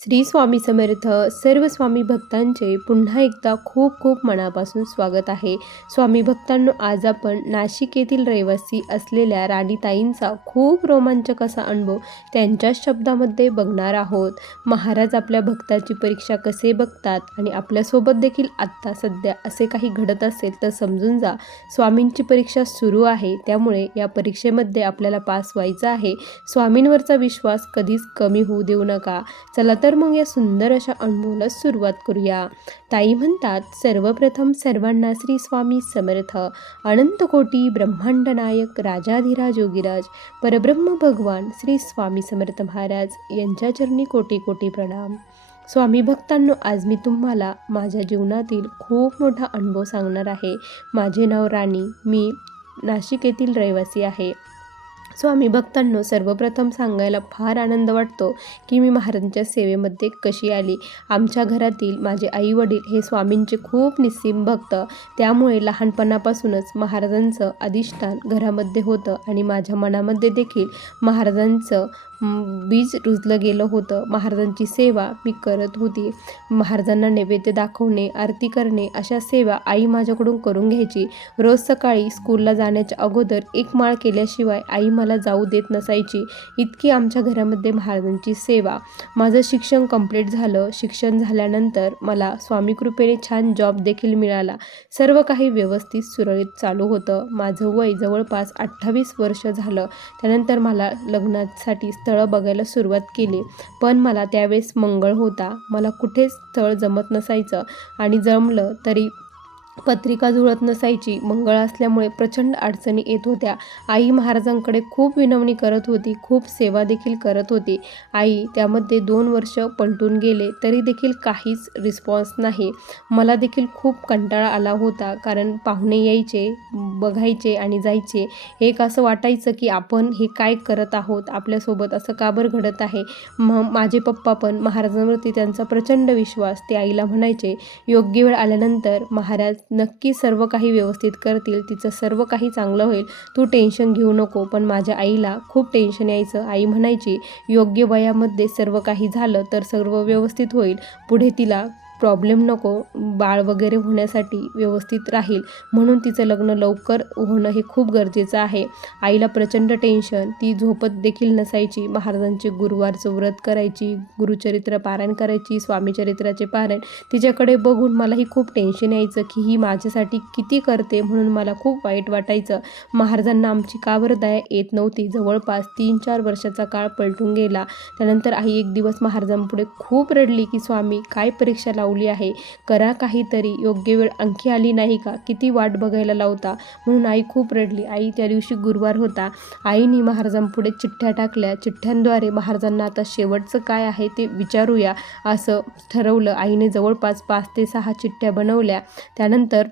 श्री स्वामी समर्थ. सर्व स्वामी भक्तांचे पुन्हा एकदा खूप खूप मनापासून स्वागत आहे. स्वामी भक्तांनो, आज आपण नाशिक येथील रहिवासी असलेल्या राणीताईंचा खूप रोमांचक असा अनुभव त्यांच्याच शब्दामध्ये बघणार आहोत. महाराज आपल्या भक्ताची परीक्षा कसे बघतात आणि आपल्यासोबत देखील आत्ता सध्या असे काही घडत असेल तर समजून जा. स्वामींची परीक्षा सुरू आहे, त्यामुळे या परीक्षेमध्ये आपल्याला पास व्हायचं आहे. स्वामींवरचा विश्वास कधीच कमी होऊ देऊ नका. चला तर मग या सुंदर अशा अनुभवाला सुरुवात करूया. ताई म्हणतात, सर्वप्रथम सर्वांना श्री स्वामी समर्थ. अनंत कोटी ब्रह्मांड नायक राजाधिराज योगीराज परब्रह्म भगवान श्री स्वामी समर्थ महाराज यांच्या चरणी कोटी कोटी प्रणाम. स्वामी भक्तांनो, आज मी तुम्हाला माझ्या जीवनातील खूप मोठा अनुभव सांगणार आहे. माझे नाव राणी, मी नाशिक येथील रहिवासी आहे. स्वामी भक्तांनो, सर्वप्रथम सांगायला फार आनंद वाटतो की मी महाराजांच्या सेवेमध्ये कशी आली. आमच्या घरातील माझे आई वडील हे स्वामींचे खूप निस्सीम भक्त, त्यामुळे लहानपणापासूनच महाराजांचं अधिष्ठान घरामध्ये होतं आणि माझ्या मनामध्ये देखील महाराजांचं बीज रुजलं गेलं होतं. महाराजांची सेवा मी करत होती. महाराजांना नैवेद्य दाखवणे, आरती करणे अशा सेवा आई माझ्याकडून करून घ्यायची. रोज सकाळी स्कूलला जाण्याच्या अगोदर एक माळ केल्याशिवाय आई मला जाऊ देत नसायची. इतकी आमच्या घरामध्ये महाराजांची सेवा. माझं शिक्षण कंप्लीट झालं. शिक्षण झाल्यानंतर मला स्वामी कृपेने छान जॉब देखील मिळाला. सर्व काही व्यवस्थित सुरळीत चालू होतं. माझं वय जवळपास 28 वर्ष झालं. त्यानंतर मला लग्नासाठी स्थळं बघायला सुरुवात केली, पण मला त्यावेळेस मंगळ होता. मला कुठेच स्थळ जमत नसायचं आणि जमलं तरी पत्रिका जुळत नसायची. मंगळ असल्यामुळे प्रचंड अडचणी येत होत्या. आई महाराजांकडे खूप विनवणी करत होती, खूप सेवा देखील करत होती. आई त्यामध्ये 2 वर्ष पलटून गेले तरी देखील काहीच रिस्पॉन्स नाही. मला देखील खूप कंटाळा आला होता, कारण पाहुणे यायचे, बघायचे आणि जायचे. एक असं वाटायचं की आपण हे काय करत आहोत, आपल्यासोबत असं का बरं घडत आहे. माझे पप्पा पण महाराजांवरती त्यांचा प्रचंड विश्वास. ते आईला म्हणायचे, योग्य वेळ आल्यानंतर महाराज नक्की सर्व काही व्यवस्थित करतील, तिचं सर्व काही चांगलं होईल, तू टेन्शन घेऊ नको. पण माझ्या आईला खूप टेन्शन यायचं. आई म्हणायची, योग्य वयामध्ये सर्व काही झालं तर सर्व व्यवस्थित होईल, पुढे तिला प्रॉब्लेम नको, बाळ वगैरे होण्यासाठी व्यवस्थित राहील, म्हणून तिचं लग्न लवकर होणं हे खूप गरजेचं आहे. आईला प्रचंड टेन्शन. ती झोपत देखील नसायची. महाराजांचे गुरुवारचं व्रत करायची, गुरुचरित्र पारायण करायची, स्वामीचरित्राचे पारायण. तिच्याकडे बघून मलाही खूप टेन्शन यायचं की ही माझ्यासाठी किती करते, म्हणून मला खूप वाईट वाटायचं. महाराजांना आमची का बरं दया येत नव्हती. जवळपास 3-4 वर्षाचा काळ पलटून गेला. त्यानंतर आई एक दिवस महाराजांपुढे खूप रडली की स्वामी, काय परीक्षा लावली आहे, करा काहीतरी, योग्य वेळ आणखी आली नाही का, किती वाट बघायला लावता, म्हणून आई खूप रडली. आई त्या दिवशी गुरुवार होता. आईने महाराजांपुढे चिठ्ठ्या टाकल्या. चिठ्ठ्यांद्वारे महाराजांना आता शेवटचं काय आहे ते विचारूया असं ठरवलं. आईने जवळपास 5 ते 6 चिठ्ठ्या बनवल्या. त्यानंतर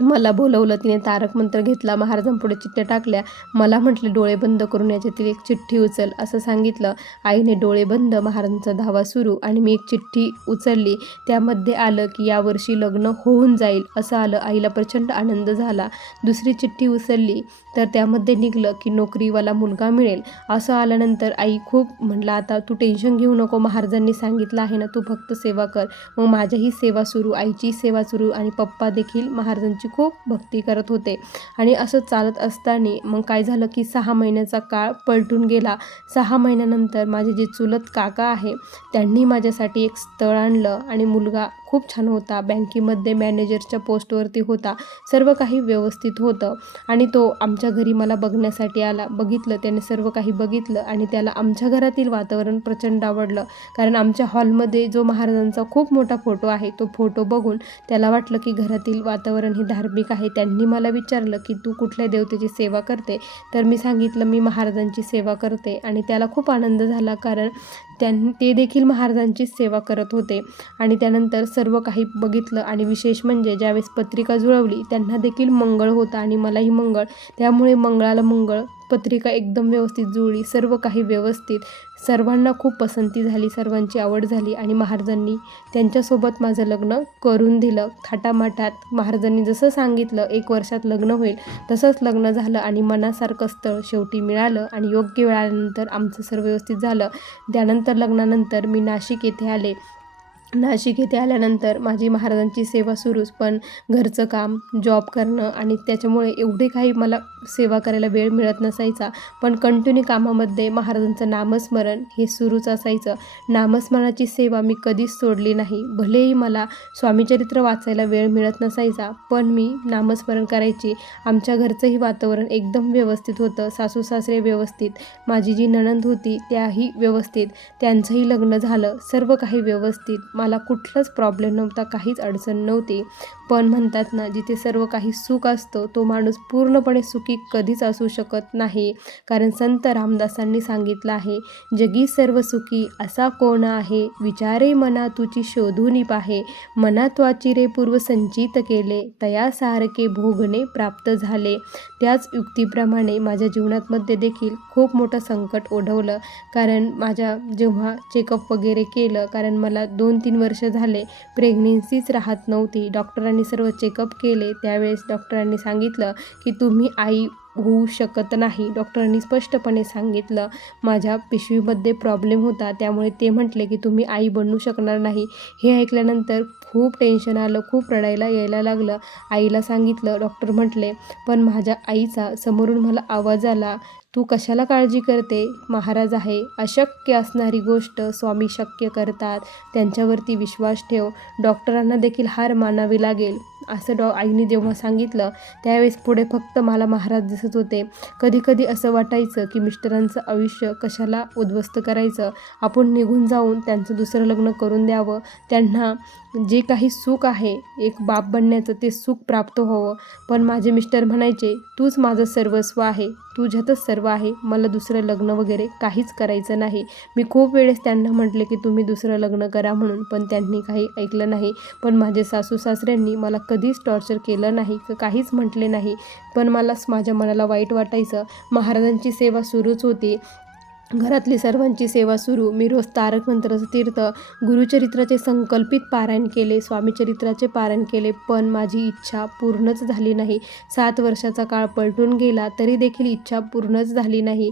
मला बोलवलं. तिने तारक मंत्र घेतला, महाराजांपुढे चिठ्ठ्या टाकल्या. मला म्हटले, डोळे बंद करून याच्यातील एक चिठ्ठी उचल असं सांगितलं. आईने डोळे बंद, महाराजांचा धावा सुरू आणि मी एक चिठ्ठी उचलली. त्यामध्ये आलं की यावर्षी लग्न होऊन जाईल असं आलं. आईला प्रचंड आनंद झाला. दुसरी चिठ्ठी उचलली तर त्यामध्ये निघलं की नोकरीवाला मुलगा मिळेल असं आल्यानंतर आई खूप म्हटलं, आता तू टेन्शन घेऊ नको, महाराजांनी सांगितलं आहे ना, तू फक्त सेवा कर. मग माझ्याही सेवा सुरू, आईची सेवा सुरू आणि पप्पा देखील महाराजांची खूप भक्ती करत होते. आणि असं चालत असताना मग काय झालं की 6 महिन्याचा काळ पलटून गेला. 6 महिन्यानंतर माझे जे चुलत काका आहे त्यांनी माझ्यासाठी एक स्थळ आणलं आणि मुलगा खूप छान होता. बँकेमध्ये मॅनेजरच्या पोस्टवरती होता. सर्व काही व्यवस्थित होतं आणि तो आमच्या घरी मला बघण्यासाठी आला. बघितलं त्याने, सर्व काही बघितलं आणि त्याला आमच्या घरातील वातावरण प्रचंड आवडलं. कारण आमच्या हॉलमध्ये जो महाराजांचा खूप मोठा फोटो आहे, तो फोटो बघून त्याला वाटलं की घरातील वातावरण हे धार्मिक आहे. त्यांनी मला विचारलं की तू कुठल्या देवतेची सेवा करते, तर मी सांगितलं मी महाराजांची सेवा करते आणि त्याला खूप आनंद झाला, कारण ते देखील महाराजांची सेवा करत होते. आणि त्यानंतर सर्व काही बघितलं आणि विशेष म्हणजे ज्यावेळेस पत्रिका जुळवली त्यांना देखील मंगळ होता आणि मलाही मंगळ, त्यामुळे मंगळाला मंगळ, पत्रिका एकदम व्यवस्थित जुळली, सर्व काही व्यवस्थित. सर्वांना खूप पसंती झाली, सर्वांची आवड झाली आणि महाराजांनी त्यांच्यासोबत माझं लग्न करून दिलं थाटामाटात. महाराजांनी जसं सांगितलं 1 वर्षात लग्न होईल तसंच लग्न झालं आणि मनासारखं स्थळ शेवटी मिळालं आणि योग्य वेळानंतर आमचं सर्व व्यवस्थित झालं. त्यानंतर लग्नानंतर मी नाशिक येथे आले. नाशिक येथे आल्यानंतर माझी महाराजांची सेवा सुरूच, पण घरचं काम, जॉब करणं आणि त्याच्यामुळे एवढे काही मला सेवा करायला वेळ मिळत नसायचा. पण कंटिन्यू कामामध्ये महाराजांचं नामस्मरण हे सुरूच असायचं. नामस्मरणाची सेवा मी कधीच सोडली नाही. भलेही मला स्वामीचरित्र वाचायला वेळ मिळत नसायचा, पण मी नामस्मरण करायची. आमच्या घरचंही वातावरण एकदम व्यवस्थित होतं, सासू सासरे व्यवस्थित, माझी जी नणंद होती त्याही व्यवस्थित, त्यांचंही लग्न झालं, सर्व काही व्यवस्थित. मला कुठलाच प्रॉब्लेम नव्हता, काहीच अडचण नव्हती. पण म्हणतात ना, जिथे सर्व काही सुख असतं तो माणूस पूर्णपणे सुखी कधीच असू शकत नाही. कारण संत रामदासांनी सांगितलं आहे, जगी सर्व सुखी असा कोण आहे, विचारे मना तुची शोधूनी पाहे, मनात वाचिरे पूर्व संचित केले, तया सारखे भोगणे प्राप्त झाले. त्याच युक्तीप्रमाणे माझ्या जीवनामध्ये देखील खूप मोठं संकट ओढवलं. कारण माझ्या जेव्हा चेकअप वगैरे केलं, कारण मला 2-3 वर्ष झाले प्रेग्नेन्सीच राहत नव्हती. डॉक्टरांनी सर्व चेकअप केले. त्यावेळेस डॉक्टरांनी सांगितलं की तुम्ही आई होऊ शकत नाही. डॉक्टरांनी स्पष्टपणे सांगितलं. माझ्या पिशवीमध्ये प्रॉब्लेम होता, त्यामुळे ते म्हटले की तुम्ही आई बनू शकणार नाही. हे ऐकल्यानंतर खूप टेन्शन आलं, खूप रडायला यायला लागलं. आईला सांगितलं. डॉक्टर म्हटले, पण माझ्या आईचा समोरून मला आवाज आला, तू कशाला काळजी करते, महाराज आहे, अशक्य असणारी गोष्ट स्वामी शक्य करतात, त्यांच्यावरती विश्वास ठेव, डॉक्टरांना देखील हार मानावी लागेल, असं आईने जेव्हा सांगितलं त्यावेळेस पुढे फक्त मला महाराज दिसत होते. कधी कधी असं वाटायचं की मिस्टरांचं आयुष्य कशाला उद्ध्वस्त करायचं, आपण निघून जाऊन त्यांचं दुसरं लग्न करून द्यावं, त्यांना जे काही सुख आहे एक बाप बनण्याचं ते सुख प्राप्त व्हावं. पण माझे मिस्टर म्हणायचे, तूच माझं सर्वस्व आहे, तुझ्यातच सर्व आहे, मला दुसरं लग्न वगैरे काहीच करायचं नाही. मी खूप वेळेस त्यांना म्हटले की तुम्ही दुसरं लग्न करा म्हणून, पण त्यांनी काही ऐकलं नाही. पण माझे सासू सासऱ्यांनी मला कधीच टॉर्चर केलं नाही, काहीच म्हटले नाही. पण मलाच माझ्या मनाला वाईट वाटायचं. महाराजांची सेवा सुरूच होती, घरातली सर्वांची सेवा सुरू. मी रोज तारक मंत्राचं तीर्थ, गुरुचरित्राचे संकल्पित पारायण केले, स्वामीचरित्राचे पारायण केले, पण माझी इच्छा पूर्णच झाली नाही. 7 वर्षाचा काळ पलटून गेला तरी देखील इच्छा पूर्णच झाली नाही.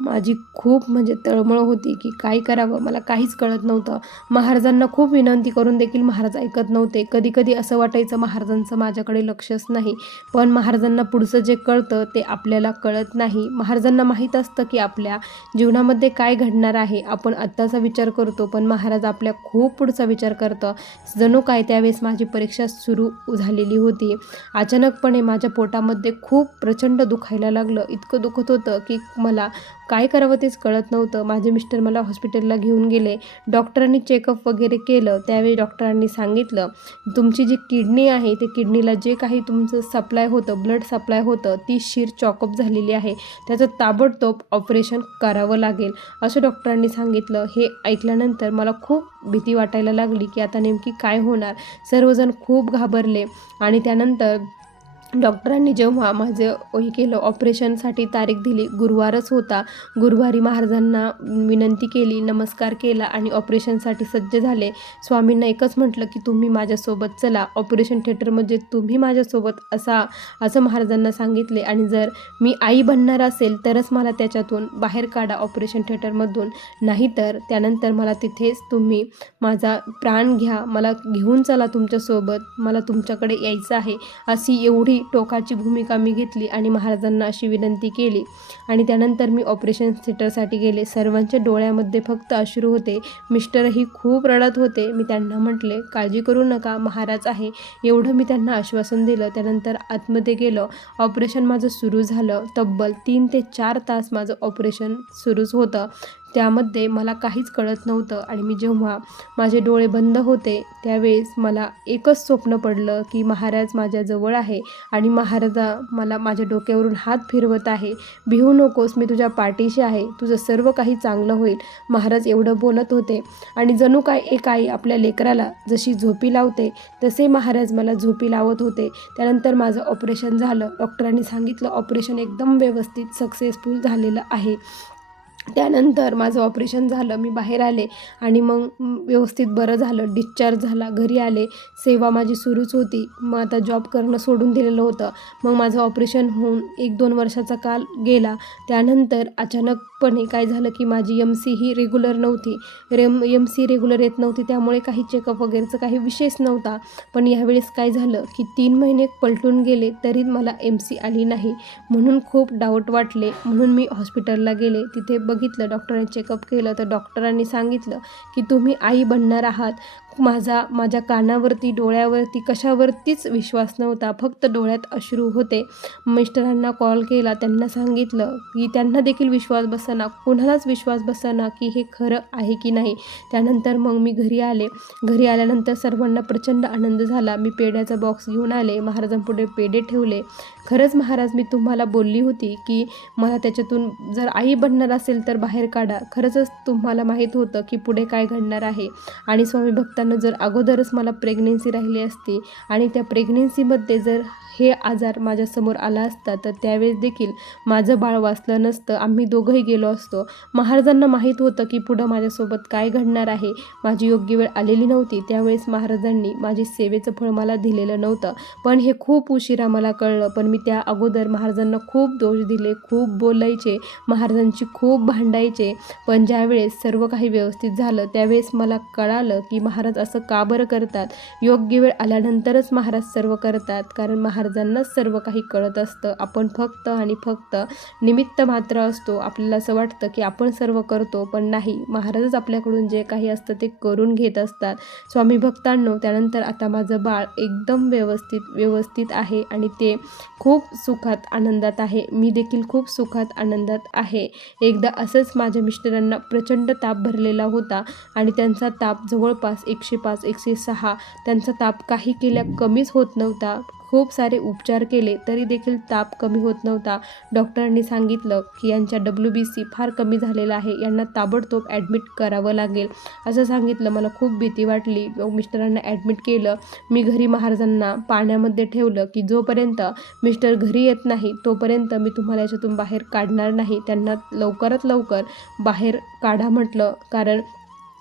माझी खूप म्हणजे तळमळ होती की काय करावं, मला काहीच कळत नव्हतं. महाराजांना खूप विनंती करून देखील महाराज ऐकत नव्हते. कधी कधी असं वाटायचं महाराजांचं माझ्याकडे लक्षच नाही. पण महाराजांना पुढचं जे कळतं ते आपल्याला कळत नाही. महाराजांना माहीत असतं की आपल्या जीवनामध्ये काय घडणार आहे. आपण आत्ताचा विचार करतो, पण महाराज आपल्या खूप पुढचा विचार करतं. जणू काय त्यावेळेस माझी परीक्षा सुरू झालेली होती. अचानकपणे माझ्या पोटामध्ये खूप प्रचंड दुखायला लागलं. इतकं दुखत होतं की मला काय करावं तेच कळत नव्हतं. माझे मिस्टर मला हॉस्पिटलला घेऊन गेले. डॉक्टरांनी चेकअप वगैरे केलं. त्यावेळी डॉक्टरांनी सांगितलं, तुमची जी किडनी आहे ते किडनीला जे काही तुमचं सप्लाय होतं, ब्लड सप्लाय होतं, ती शीर चॉकअप झालेली आहे, त्याचं ताबडतोब ऑपरेशन करावं लागेल, असं डॉक्टरांनी सांगितलं. हे ऐकल्यानंतर मला खूप भीती वाटायला लागली की आता नेमकी काय होणार. सर्वजण खूप घाबरले आणि त्यानंतर डॉक्टरांनी जेव्हा माझं हे केलं, ऑपरेशनसाठी तारीख दिली, गुरुवारच होता. गुरुवारी महाराजांना विनंती केली, नमस्कार केला आणि ऑपरेशनसाठी सज्ज झाले. स्वामींना एकच म्हटलं की तुम्ही माझ्यासोबत चला, ऑपरेशन थिएटरमध्ये तुम्ही माझ्यासोबत असं महाराजांना सांगितले. आणि जर मी आई बनणार असेल तरच मला त्याच्यातून बाहेर काढा ऑपरेशन थिएटरमधून, नाहीतर त्यानंतर मला तिथेच तुम्ही माझा प्राण घ्या, मला घेऊन चला तुमच्यासोबत, मला तुमच्याकडे यायचं आहे. अशी एवढी टोकाची भूमिका मी घेतली आणि महाराजांना अशी विनंती केली. आणि त्यानंतर मी ऑपरेशन थिएटरसाठी गेले. सर्वांच्या डोळ्यामध्ये फक्त अश्रू होते. मिस्टरही खूप रडत होते. मी त्यांना म्हटले, काळजी करू नका, महाराज आहे, एवढं मी त्यांना आश्वासन दिलं. त्यानंतर आतमध्ये गेलं. ऑपरेशन माझं सुरू झालं. तब्बल 3 ते 4 तास माझं ऑपरेशन सुरूच होतं. त्यामध्ये मला काहीच कळत नव्हतं आणि मी जेव्हा माझे डोळे बंद होते त्यावेळेस मला एकच स्वप्न पडलं की महाराज माझ्याजवळ आहे आणि महाराजा मला माझ्या डोक्यावरून हात फिरवत आहे. भिवू नकोस, मी तुझ्या पाठीशी आहे, तुझं सर्व काही चांगलं होईल. महाराज एवढं बोलत होते आणि जणू काय एक आई आपल्या लेकराला जशी झोपी लावते तसे महाराज मला झोपी लावत होते. त्यानंतर माझं ऑपरेशन झालं. डॉक्टरांनी सांगितलं ऑपरेशन एकदम व्यवस्थित सक्सेसफुल झालेलं आहे. त्यानंतर माझं ऑपरेशन झालं, मी बाहेर आले आणि मग व्यवस्थित बरं झालं, डिस्चार्ज झाला, घरी आले. सेवा माझी सुरूच होती. मग आता जॉब करणं सोडून दिलेलं होतं. मग माझं ऑपरेशन होऊन 1-2 वर्षाचा काल गेला. त्यानंतर अचानकपणे काय झालं की माझी MC ही रेग्युलर नव्हती. MC रेग्युलर येत नव्हती, त्यामुळे काही चेकअप वगैरेचं काही विशेष नव्हता. पण यावेळेस काय झालं की 3 महिने पलटून गेले तरी मला MC आली नाही. म्हणून खूप डाऊट वाटले. म्हणून मी हॉस्पिटलला गेले. तिथे बघितलं, डॉक्टरांनी चेकअप केलं तर डॉक्टरांनी सांगितलं की तुम्ही आई बनणार आहात. माझ्या कानावरती, डोळ्यावरती, कशावरतीच विश्वास नव्हता. फक्त डोळ्यात अश्रू होते. मिस्टरांना कॉल केला, त्यांना सांगितलं की त्यांना देखील विश्वास बसेना, कोणालाच विश्वास बसेना की हे खरं आहे की नाही. त्यानंतर मग मी घरी आले. घरी आल्यानंतर सर्वांना प्रचंड आनंद झाला. मी पेढ्याचा बॉक्स घेऊन आले, महाराजांपुढे पेढे ठेवले. खरंच महाराज, मी तुम्हाला बोलली होती की मला त्याच्यातून जर आई बनणार असेल तर बाहेर काढा. खरंच तुम्हाला माहीत होतं की पुढे काय घडणार आहे. आणि स्वामी भक्तांना जर अगोदरच मला प्रेग्नेन्सी राहिली असती आणि त्या प्रेग्नेन्सीमध्ये जर हे आजार माझ्यासमोर आला असता तर त्यावेळेस देखील माझं बाळ वाचलं नसतं, आम्ही दोघंही गेलो असतो. महाराजांना माहीत होतं की पुढं माझ्यासोबत काय घडणार आहे. माझी योग्य वेळ आलेली नव्हती. त्यावेळेस महाराजांनी माझी सेवेचं फळ मला दिलेलं नव्हतं. पण हे खूप उशिरा मला कळलं. पण मी त्या अगोदर महाराजांना खूप दोष दिले, खूप बोलायचे, महाराजांची खूप भांडायचे. पण ज्यावेळेस सर्व काही व्यवस्थित झालं त्यावेळेस मला कळालं की महाराज असं का बरं करतात. योग्य वेळ आल्यानंतरच महाराज सर्व करतात, कारण महाराजांनाच सर्व काही कळत असतं. आपण फक्त आणि फक्त निमित्त मात्र असतो. आपल्याला असं वाटतं की आपण सर्व करतो, पण नाही, महाराजच आपल्याकडून जे काही असतं ते करून घेत असतात. स्वामी भक्तांनो, त्यानंतर आता माझं बाळ एकदम व्यवस्थित आहे आणि ते खूप सुखात आनंदात आहे. मी देखील खूप सुखात आनंदात आहे. एकदा असंच माझ्या मिस्टरांना प्रचंड ताप भरलेला होता आणि त्यांचा ताप जवळपास 105, 106, त्यांचा ताप काही केल्या कमीच होत नव्हता. खूप सारे उपचार केले तरी देखील ताप कमी होत नव्हता. डॉक्टरांनी सांगितलं की यांच्या WBC फार कमी झालेला आहे, यांना ताबडतोब ॲडमिट करावं लागेल असं सांगितलं. मला खूप भीती वाटली. मिस्टरांना ॲडमिट केलं. मी घरी महाराजांना पाण्यामध्ये ठेवलं की जोपर्यंत मिस्टर घरी येत नाही तोपर्यंत मी तुम्हाला याच्यातून बाहेर काढणार नाही. त्यांना लवकरात लवकर बाहेर काढा म्हटलं, कारण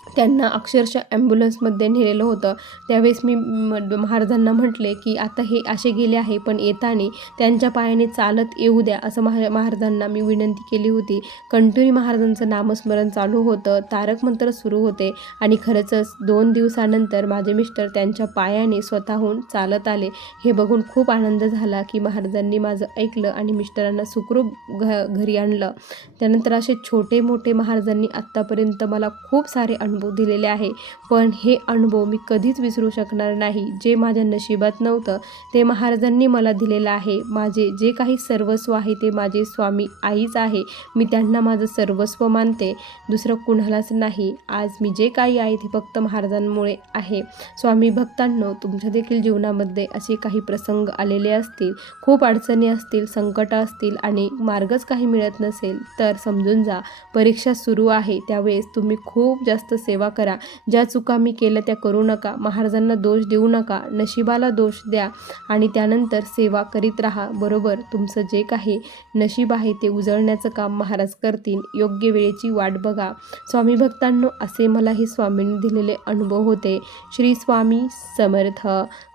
त्यांना अक्षरशः ॲम्ब्युलन्समध्ये नेलेलं होतं. त्यावेळेस मी महाराजांना म्हटले की आता हे असे गेले आहे, पण येताना त्यांच्या पायाने चालत येऊ द्या असं महाराजांना मी विनंती केली होती. कंटिन्यू महाराजांचं नामस्मरण चालू होतं, तारक मंत्र सुरू होते आणि खरंच 2 दिवसानंतर माझे मिस्टर त्यांच्या पायाने स्वतःहून चालत आले. हे बघून खूप आनंद झाला की महाराजांनी माझं ऐकलं आणि मिस्टरांना सुखरूप घरी आणलं. त्यानंतर असे छोटे मोठे महाराजांनी आत्तापर्यंत मला खूप सारे अनुभव दिलेले आहे, पण हे अनुभव मी कधीच विसरू शकणार नाही. जे माझ्या नशिबात नव्हतं ते महाराजांनी मला दिलेलं आहे. माझे जे काही सर्वस्व आहे ते माझे स्वामी आईच आहे. मी त्यांना माझं सर्वस्व मानते, दुसरं कुणालाच नाही. आज मी जे काही आहे ते फक्त महाराजांमुळे आहे. स्वामी भक्तांनो, तुमच्या देखील जीवनामध्ये असे काही प्रसंग आलेले असतील, खूप अडचणी असतील, संकट असतील आणि मार्गच काही मिळत नसेल तर समजून जा, परीक्षा सुरू आहे. त्यावेळेस तुम्ही खूप जास्त सेवा करा. ज्या चुका मी केल्या त्या करू नका. महाराजांना दोष देऊ नका, नशिबाला दोष द्या आणि त्यानंतर सेवा करीत राहा. बरोबर तुमचं जे काही नशीब आहे ते उजळण्याचं काम महाराज करतील. योग्य वेळेची वाट बघा. स्वामी भक्तांनो, असे मला हे स्वामींनी दिलेले अनुभव होते. श्री स्वामी समर्थ.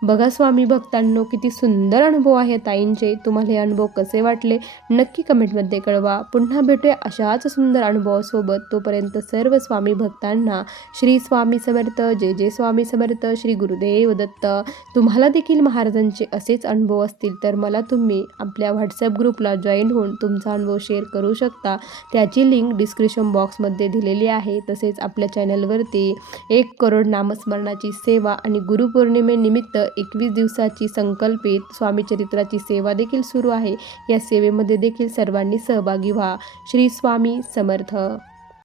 बघा स्वामी भक्तांनो, किती सुंदर अनुभव आहे ताईंचे. तुम्हाला हे अनुभव कसे वाटले नक्की कमेंटमध्ये कळवा. पुन्हा भेटूया अशाच सुंदर अनुभवासोबत. तोपर्यंत सर्व स्वामी भक्तांना श्री स्वामी समर्थ. जय जय स्वामी समर्थ. श्री गुरुदेव दत्त. तुम्हाला देखील महाराजांचे असेच अनुभव असतील तर मला तुम्ही आपल्या व्हॉट्सअप ग्रुपला जॉईन होऊन तुमचा अनुभव शेअर करू शकता. त्याची लिंक डिस्क्रिप्शन बॉक्समध्ये दिलेली आहे. तसेच आपल्या चॅनलवरती 1 करोड नामस्मरणाची सेवा आणि गुरुपौर्णिमेनिमित्त 21 दिवसाची संकल्पित स्वामीचरित्राची सेवा देखील सुरू आहे. या सेवेमध्ये देखील सर्वांनी सहभागी व्हा. श्री स्वामी समर्थ.